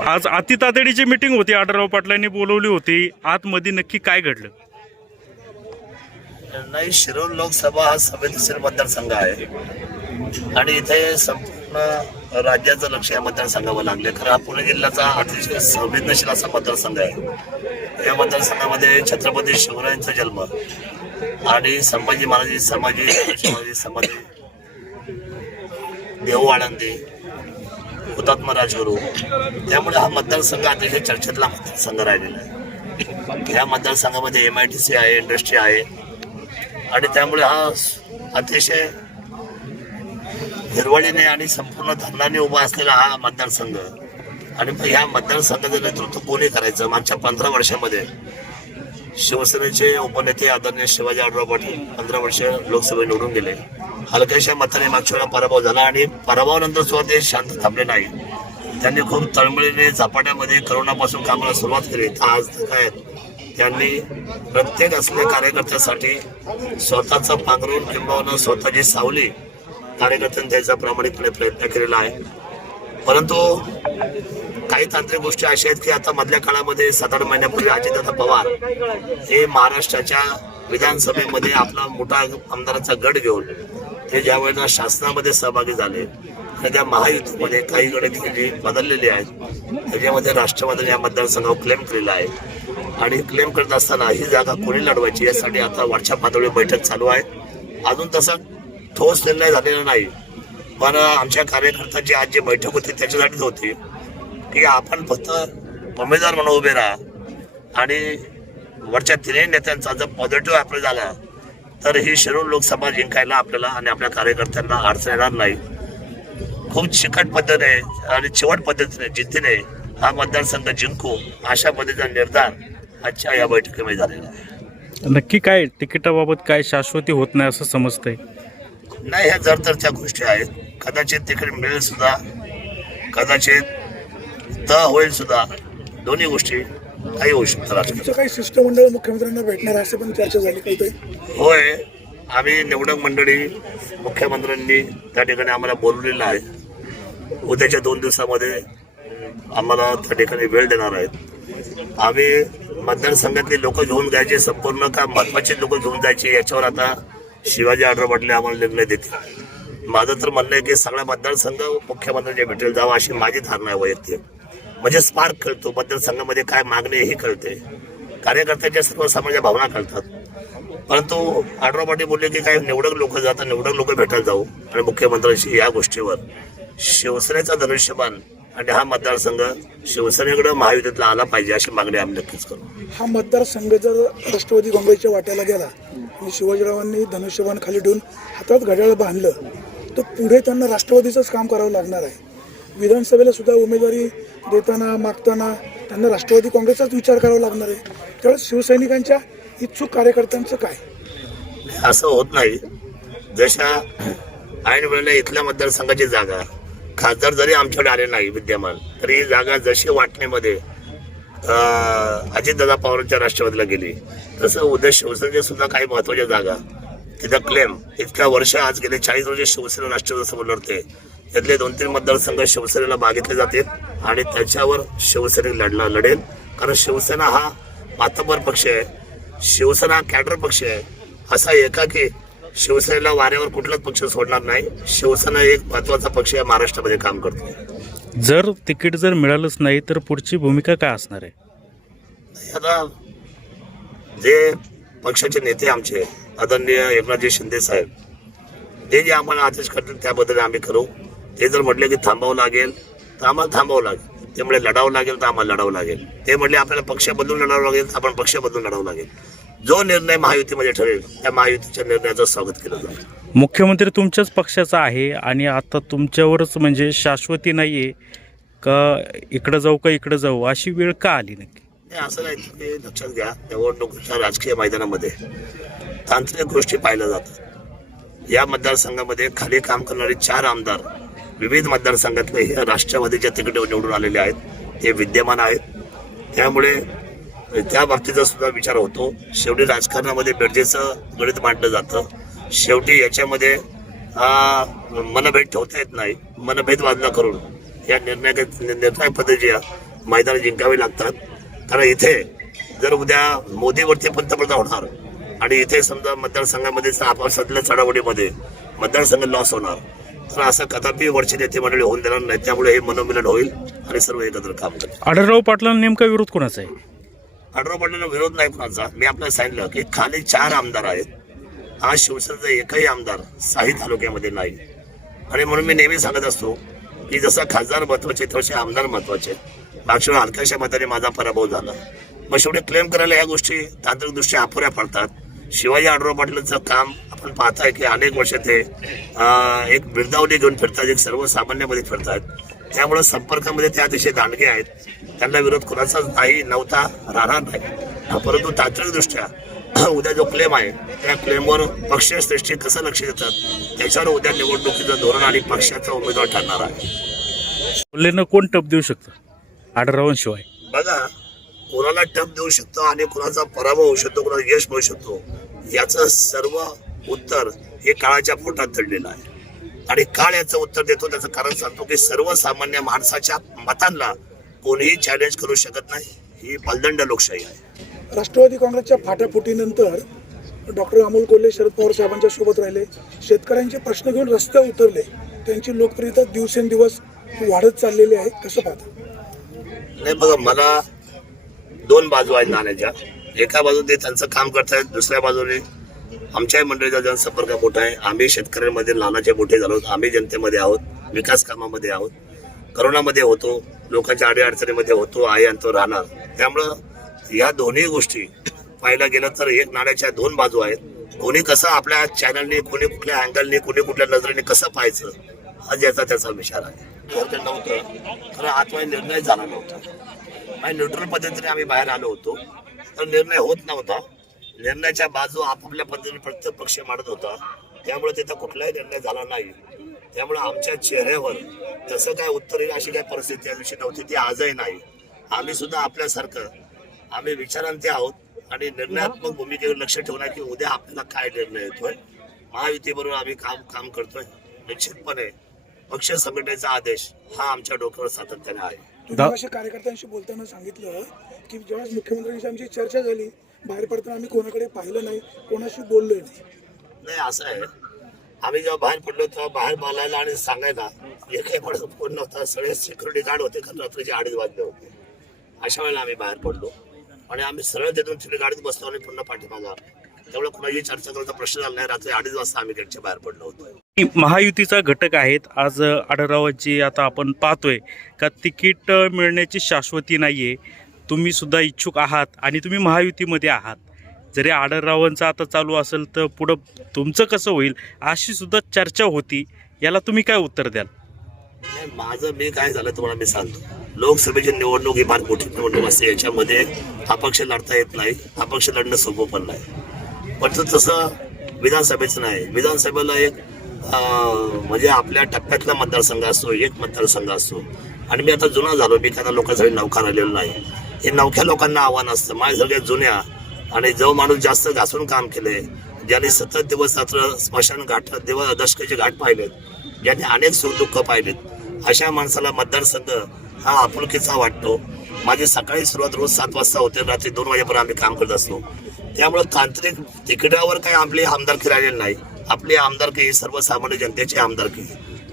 आज अति तातडीची मिटिंग होती आढळराव पाटलांनी बोलवली होती. आतमध्ये नक्की काय घडलं? नाही शिरोळ लोकसभा हा संवेदनशील मतदारसंघ आहे. आणि इथे संपूर्ण राज्याचं लक्ष या मतदारसंघावर लागले खरं हा पुणे जिल्ह्याचा अतिशय संवेदनशील असा मतदारसंघ आहे. या मतदारसंघामध्ये छत्रपती शिवरायांचा जन्म आणि संभाजी महाराज संभाजी शिवाजी समाधी देऊ आळंदी हुतात्मा राजगुरू त्यामुळे हा मतदारसंघ अतिशय चर्चेतला मतदारसंघ राहिलेला आहे. ह्या मतदारसंघामध्ये एम आय टी सी आहे इंडस्ट्री आहे. आणि त्यामुळे हा अतिशय हिरवळीने आणि संपूर्ण धरणाने उभा असलेला हा मतदारसंघ. आणि ह्या मतदारसंघाचं नेतृत्व कोणी करायचं? मागच्या पंधरा वर्षामध्ये शिवसेनेचे उपनेते आदरणीय शिवाजी आढराव पाटील पंधरा वर्ष लोकसभेत निवडून गेले. हलक्याशा मताने मागच्या पराभव झाला आणि पराभवानंतर सुद्धा ते शांत थांबले नाही. त्यांनी खूप तळमळीने झपाट्यामध्ये करोनापासून कामाला सुरुवात केली. तर आज काय? त्यांनी प्रत्येक असलेल्या कार्यकर्त्यासाठी स्वतःचं पांघरून किंवा स्वतःची सावली कार्यकर्त्यांनी त्याचा प्रामाणिकपणे प्रयत्न केलेला आहे. परंतु काही तांत्रिक गोष्टी अशा आहेत की आता मधल्या काळामध्ये सात आठ महिन्यापूर्वी अजितदादा पवार हे महाराष्ट्राच्या विधानसभेमध्ये आपला मोठा आमदाराचा गट घेऊन ते ज्या वेळेला शासनामध्ये सहभागी झाले आणि त्या महायुतीमध्ये काही गणित जी बदललेली आहेत त्याच्यामध्ये राष्ट्रवादीने या मतदारसंघावर क्लेम केलेला आहे. आणि क्लेम करत असताना ही जागा कोणी लढवायची यासाठी आता वरच्या पातळीवर बैठक चालू आहे अजून तसा ठोस निर्णय झालेला नाही पण आमच्या कार्यकर्त्याची आज जी बैठक होती त्याच्यासाठीच होती. की आपण फक्त उमेदवार म्हणून उभे राहा आणि वरच्या तिन्ही नेत्यांचा जर पॉझिटिव्ह अप्रोच झाला तर ही शिरूर लोकसभा जिंकायला आपल्याला आणि आपल्या कार्यकर्त्यांना अडचण येणार नाही. खूप चिकट पद्धतीने आणि चिवट पद्धतीने जिद्दीने हा मतदारसंघ जिंकू अशा पद्धतीचा निर्धार आजच्या या बैठकीमध्ये झालेला आहे. नक्की काय तिकिटाबाबत काय शाश्वती होत नाही असं समजतंय? नाही ह्या जर तर त्या गोष्टी आहेत. कदाचित तिकीट मिळेल सुद्धा. कदाचित त होईल सुद्धा. दोन्ही गोष्टी काही होऊ राजकारणात. तुमचं काही शिष्टमंडळ मुख्यमंत्र्यांना भेटणार असं पण चर्चा झाली कळतंय होय. आम्ही निवडक मंडळी मुख्यमंत्र्यांनी त्या ठिकाणी आम्हाला बोलवलेलं आहे. उद्याच्या दोन दिवसामध्ये आम्हाला त्या ठिकाणी वेळ देणार आहेत. आम्ही मतदारसंघातली लोक घेऊन जायचे संपूर्ण का महत्त्वाचे लोक घेऊन जायचे याच्यावर आता शिवाजी आढळ पाटले आम्हाला निर्णय देतील. माझं तर म्हणणं आहे की सगळा मतदारसंघ मुख्यमंत्र्यांच्या भेटेल जावा अशी माझी धारणा आहे वैयक्तिक. म्हणजे स्पार्क कळतो मतदारसंघामध्ये काय मागणी हे कळते. कार्यकर्त्यांच्या सर्वसामान्य भावना कळतात. परंतु आढराव पाटील बोलले की काही निवडक लोक जातात निवडक लोक भेटायला जाऊ. आणि मुख्यमंत्र्यांशी या गोष्टीवर. शिवसेनेचा धनुष्यबाण आणि हा मतदारसंघ शिवसेनेकडे महायुतीतला आला पाहिजे अशी मागणी आम्ही नक्कीच करू. हा मतदारसंघ जर राष्ट्रवादी काँग्रेसच्या वाट्याला गेला आणि शिवाजीरावांनी धनुष्यबाण खाली ठेवून हातात घड्याळ बांधलं तर पुढे त्यांना राष्ट्रवादीचंच काम करावं लागणार आहे. विधानसभेला सुद्धा उमेदवारी देताना मागताना त्यांना राष्ट्रवादी काँग्रेसचाच विचार करावा लागणार आहे. त्यावेळेस शिवसैनिकांच्या इच्छुक कार्यकर्त्यांचं काय? असं होत नाही. जशा ऐन वेळेला इथल्या मतदारसंघाची जागा खासदार जरी आमच्याकडे आले नाही विद्यमान तरी ही जागा जशी वाटणीमध्ये अजितदादा पवारांच्या राष्ट्रवादीला गेली तसं उद्या शिवसेनेच्या सुद्धा काही महत्त्वाच्या जागा तिथं क्लेम इतक्या वर्ष आज गेले चाळीस वर्ष शिवसेना राष्ट्रवादी समोर लढते. यातले दोन तीन मतदारसंघ शिवसेनेला मागितले जातील आणि त्याच्यावर शिवसेने लढला लढेल. कारण शिवसेना हा मातबर पक्ष आहे. शिवसेना कॅडर पक्ष आहे. असा एकाकी शिवसेनेला वाऱ्यावर कुठलाच पक्ष सोडणार नाही. शिवसेना एक महत्त्वाचा पक्ष या महाराष्ट्रामध्ये काम करतो जर तिकीट जर मिळालंच नाही तर पुढची भूमिका काय असणार आहे? आता जे पक्षाचे नेते आमचे आदरणीय एकनाथजी शिंदे साहेब ते जे आम्हाला आदेश करतील त्याबद्दल आम्ही करू. ते जर म्हटले की थांबावं लागेल तर आम्हाला थांबावं लागेल. ते म्हणे लढावं लागेल तर आम्हाला लढावं लागेल. ते म्हटले आपल्याला पक्ष बदलून लढावं लागेल आपण पक्ष बदलून लढावं लागेल. जो निर्णय महायुतीमध्ये ठरेल त्या महायुतीच्या निर्णयाचं स्वागत केलं जाईल. मुख्यमंत्री तुमच्याच पक्षाचा आहे आणि आता तुमच्यावरच म्हणजे शाश्वती नाही आहे का इकडं जाऊ का इकडं जाऊ अशी वेळ का आली नक्की? नाही असं नाही. लक्षात घ्या निवडणुकीच्या राजकीय मैदानामध्ये तांत्रिक गोष्टी पाहिल्या जातात. या मतदारसंघामध्ये खाली काम करणारे चार आमदार विविध मतदारसंघातले हे राष्ट्रवादीच्या तिकडे निवडून आलेले आहेत. ते विद्यमान आहेत. त्यामुळे त्या बाबतीचा सुद्धा विचार होतो. शेवटी राजकारणामध्ये गरजेचं गणित मांडलं जातं. शेवटी याच्यामध्ये मनभेद ठेवता येत नाही. मनभेद वादना करून या निर्णायक निर्णायक पद्धती मैदान जिंकावी लागतात. कारण इथे जर उद्या मोदीवरती पंतप्रधान होणार आणि इथे समजा मतदारसंघामध्ये सध्या चढावडीमध्ये मतदारसंघ लॉस होणार. तर असं कदापि वरची नेते मंडळी होऊन देणार नाही त्यामुळे हे मनोमिलन होईल आणि सर्व एकत्र काम करतील आढळराव पाटलांना नेमका विरोध कोणाचा आहे? आढळराव पाटलांना विरोध नाही कोणाचा. मी आपल्याला सांगितलं की खाली चार आमदार आहेत. आज शिवसेनेचा एकही आमदार साही तालुक्यामध्ये नाही. आणि म्हणून मी नेहमी सांगत असतो की जसं खासदार महत्त्वाचे तसे आमदार महत्त्वाचे मागच्या हलक्याशा मताने माझा पराभव झाला. मग शेवटी क्लेम करायला या गोष्टी तांत्रिकदृष्ट्या अपुऱ्या पडतात. शिवाजी आढळराव पाटलांचं काम आपण पाहताय की अनेक वर्ष ते एक बिरदावली घेऊन फिरतात एक सर्वसामान्यामध्ये फिरतात त्यामुळे संपर्कामध्ये ते अतिशय दांडगे आहेत. त्यांना विरोध कोणाचाच नाही नव्हता राहणार नाही. परंतु तांत्रिकदृष्ट्या उद्या जो क्लेम आहे त्या क्लेमवर पक्षीय श्रेष्ठी कसं लक्ष देतात त्याच्यावर उद्या निवडणुकीचं धोरण आणि पक्षाचा उमेदवार ठरणार आहे. कोण टप देऊ शकतं? आढळरावांशिवाय. बघा कोणाला टप देऊ शकतो आणि कोणाचा पराभव होऊ शकतो कोणाला यश मिळू शकतो याचं सर्व उत्तर हे काळाच्या पोटात दडलेलं आहे. आणि काळ याचं उत्तर देतो त्याचं कारण सांगतो की सर्वसामान्य माणसाच्या मतांना कोणीही चॅलेंज करू शकत नाही. ही बलदंड लोकशाही आहे. राष्ट्रवादी काँग्रेसच्या फाटाफुटीनंतर डॉक्टर अमोल कोल्हे शरद पवार साहेबांच्या सोबत राहिले. शेतकऱ्यांचे प्रश्न घेऊन रस्त्यावर उतरले. त्यांची लोकप्रियता दिवसेंदिवस वाढत चाललेली आहे. कसं पाहता? नाही बघा मला दोन बाजू आहेत नाण्याच्या. एका बाजूने त्यांचं काम करतायत दुसऱ्या बाजूने आमच्याही मंडळीचा जनसंपर्क मोठा आहे. आम्ही शेतकऱ्यांमध्ये लहानाचे मोठे झालो आहोत. आम्ही जनतेमध्ये आहोत. विकास कामामध्ये आहोत. करोनामध्ये होतो. लोकांच्या अडीअडचणीमध्ये होतो. आहे आणि तो राहणार. त्यामुळं या दोन्ही गोष्टी पाहायला गेलं तर एक नाण्याच्या दोन बाजू आहेत. कोणी कसं आपल्या चॅनलने कोणी कुठल्या अँगलने कोणी कुठल्या नजरेने कसं पाहायचं हा ज्याचा त्याचा विचार आहे. नव्हतं खरं आतमध्ये निर्णय झाला नव्हता. आणि न्यूट्रल पद्धतीने आम्ही बाहेर आलो होतो. तर निर्णय होत नव्हता. निर्णयाच्या बाजू आपापल्या पद्धतीने प्रत्येक पक्ष मांडत होता. त्यामुळे तिथं कुठलाही निर्णय झाला नाही. त्यामुळे आमच्या चेहऱ्यावर तसं काय उत्तर येईल अशी काय परिस्थिती त्या दिवशी नव्हती ती आजही नाही. आम्ही सुद्धा आपल्यासारखं आम्ही विचारांती आहोत आणि निर्णयात्मक भूमिकेवर लक्ष ठेवणार की उद्या आपल्याला काय निर्णय येतोय. महायुतीबरोबर आम्ही काम काम करतोय. निश्चितपणे पक्ष संघटनेचा आदेश हा आमच्या डोक्यावर सातत्याने आहे. कार्यकर्त्यांशी बोलताना सांगितलं की जेव्हा मुख्यमंत्र्यांशी आमची चर्चा झाली बाहेर पडताना आम्ही कोणाकडे पाहिलं नाही कोणाशी बोललोय नाही. नाही असं आहे. आम्ही जेव्हा बाहेर पडलो तेव्हा बाहेर बोलायला आणि सांगायला एकही माणूस फोन नव्हता सगळे सिक्युरिटी गार्ड होते कारण रात्रीचे अडीच वाजले होते. अशा वेळेला आम्ही बाहेर पडलो. आणि आम्ही सरळ तिथून तिथे गाडीत बसलो आणि पुन्हा पाठीमागा त्यामुळे कुणाची चर्चा करायचा प्रश्न झाला नाही. रात्री अडीच वाजता आम्ही गेटच्या बाहेर पडलो होतो. महायुतीचा घटक आहेत. आज आढळरावाची आता आपण पाहतोय का तिकीट मिळण्याची शाश्वती नाहीये. तुम्ही सुद्धा इच्छुक आहात आणि तुम्ही महायुतीमध्ये आहात. जरी आडररावांचं आता चालू असेल तर पुढं तुमचं कसं होईल अशी सुद्धा चर्चा होती. याला तुम्ही काय उत्तर द्याल? माझं मी काय झालं तुम्हाला मी सांगतो. लोकसभेची निवडणूक ही फार मोठी निवडणूक असते. याच्यामध्ये अपक्ष लढता येत नाही. अपक्ष लढणं सोपं पण नाही. पण तसं विधानसभेचं नाही. विधानसभेला एक म्हणजे आपल्या टप्प्यातला मतदारसंघ असतो एक मतदारसंघ असतो. आणि मी आता जुना झालो. मी त्यांना लोकांसाठी नौकार आलेलो नाही. हे नवख्या लोकांना आव्हान असतं. माझ्या सगळ्या जुन्या आणि जो माणूस जास्त घासून काम केले ज्यांनी सतत दिवस रात्र स्मशान घाट दिवस दशकाचे घाट पाहिलेत ज्यांनी अनेक सुखदुःख पाहिलेत अशा माणसाला मतदारसंघ हा आपुलकीचा वाटतो. माझी सकाळी सुरुवात रोज सात वाजता होते रात्री दोन वाजेपर्यंत आम्ही काम करत असतो. त्यामुळे तांत्रिक तिकिटावर काही आपली आमदारकी राहिलेली नाही. आपली आमदारकी ही सर्वसामान्य जनतेची आमदारकी.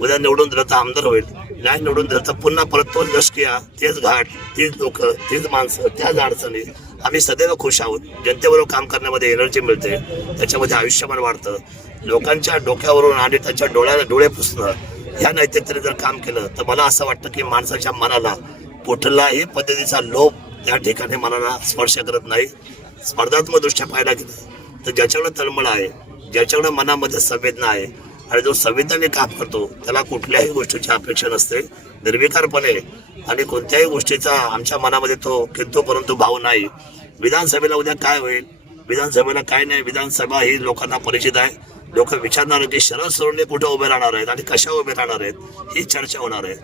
उद्या निवडून दिलं तर आमदार होईल. नाही निवडून दिलं पुन्हा परत तोच लष्किया तेच घाट तीच लोक तीच माणसं त्याच अडचणी. आम्ही सदैव खुश आहोत. जनतेबरोबर काम करण्यामध्ये एनर्जी मिळते. त्याच्यामध्ये आयुष्यमान वाढतं. लोकांच्या डोक्यावरून आणि त्यांच्या डोळ्याला डोळे पुसणं ह्या नैतिकतेने जर काम केलं तर मला असं वाटतं की माणसाच्या मनाला कुठलाही पद्धतीचा लोभ त्या ठिकाणी मनाला स्पर्श करत नाही. स्पर्धात्मक दृष्ट्या पाहायला गेलं तर ज्याच्याकडे तळमळ आहे ज्याच्याकडे मनामध्ये संवेदना आहे आणि जो संवेदनाने काम करतो त्याला कुठल्याही गोष्टीची अपेक्षा नसते. निर्विकारपणे आणि कोणत्याही गोष्टीचा आमच्या मनामध्ये तो किंतु परंतु भाव नाही. विधानसभेला उद्या काय होईल? विधानसभेला काय नाही? विधानसभा ही लोकांना परिचित आहे. लोक विचारणार की शरद सोडणे कुठे उभे राहणार आहेत आणि कशा उभे राहणार आहेत? ही चर्चा होणार आहे.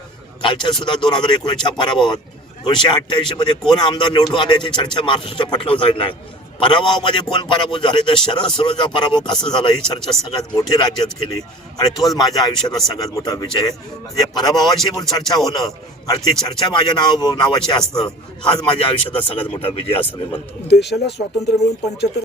कालच्या सुद्धा दोन हजार एकोणीसच्या पराभवात दोनशे अठ्ठ्याऐंशी मध्ये कोण आमदार निवडून आल्याची चर्चा महाराष्ट्राच्या पटलावर झालेली नाही. पराभवामध्ये कोण पराभूत झाले तर शरद सरोजा पराभव कसं झाला ही चर्चा सगळ्यात मोठी राज्यात केली. आणि तोच माझ्या आयुष्यातला सगळ्यात मोठा विजय. आहे म्हणजे पराभवाची पण चर्चा होणं आणि ती चर्चा माझ्या नाव नावाची असणं हाच माझ्या आयुष्यातला सगळ्यात मोठा विजय असं मी म्हणतो. देशाला स्वातंत्र्य मिळून पंच्याहत्तर